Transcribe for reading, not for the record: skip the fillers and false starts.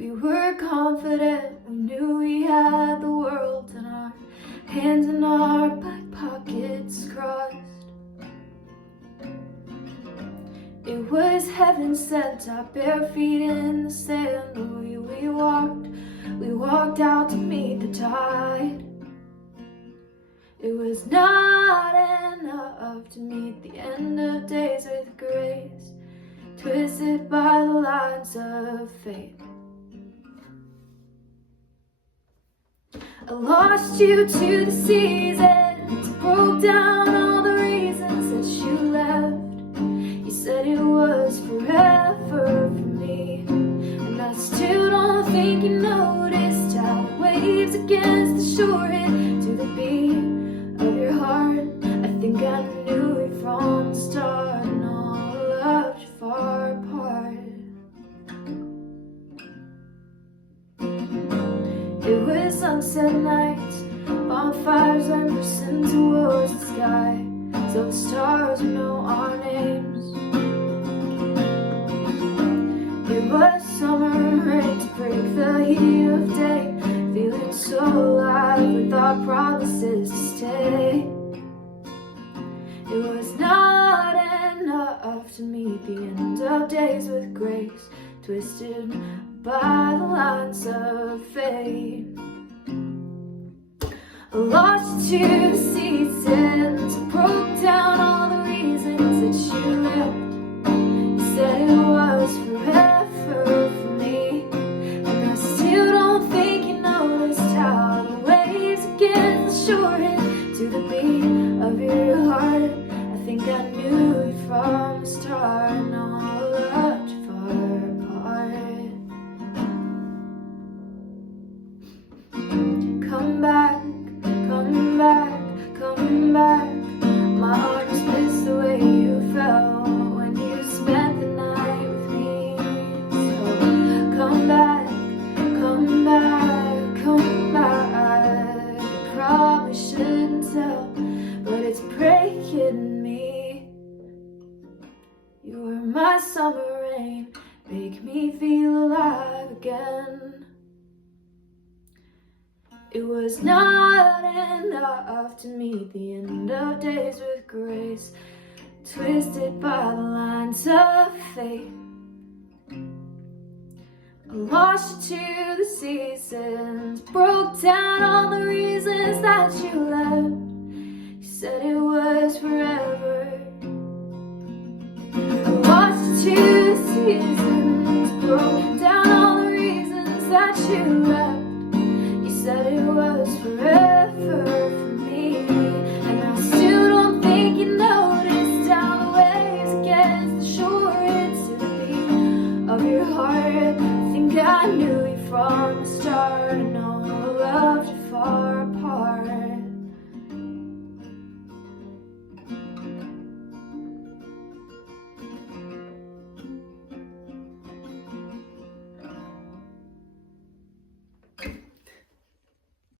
We were confident, we knew we had the world in our hands and our back pockets crossed. It was heaven sent, our bare feet in the sand. We walked out to meet the tide. It was not enough to meet the end of days with grace, twisted by the lines of fate. I lost you to the seasons, broke down all the reasons that you left. You said it was forever for me, and I still don't think you noticed how the waves against the shore hit to the beat of your heart. I think I knew it from the start, and all loved you far apart. It was sunset nights, bonfires and pressing towards the sky, so the stars would know our names. It was summer rain to break the heat of day, feeling so alive with our promises to stay. It was not enough to meet the end of days with grace, twisted by the lines of fate. I lost you to the seasons, broke down all the reasons that you left. You said it was forever for me, and I still don't think you noticed how the waves against the shore hit to the beat of your heart. I think I knew you from the start, and all loved you far apart. Come back, come back, come back. My arms miss the way you felt when you spent the night with me. So come back, come back, come back. I probably shouldn't tell, but it's breaking me. You were my summer rain, make me feel alive again. It was not enough to meet the end of days with grace, twisted by the lines of fate. I lost you to the seasons, broke down all the reasons that you left. You said it was forever. I lost you to the seasons, broke down all the reasons that you left. You said it was forever for me, and I still don't think you noticed how the waves against the shore hit to the beat of your heart. I think I knew you from the start, and all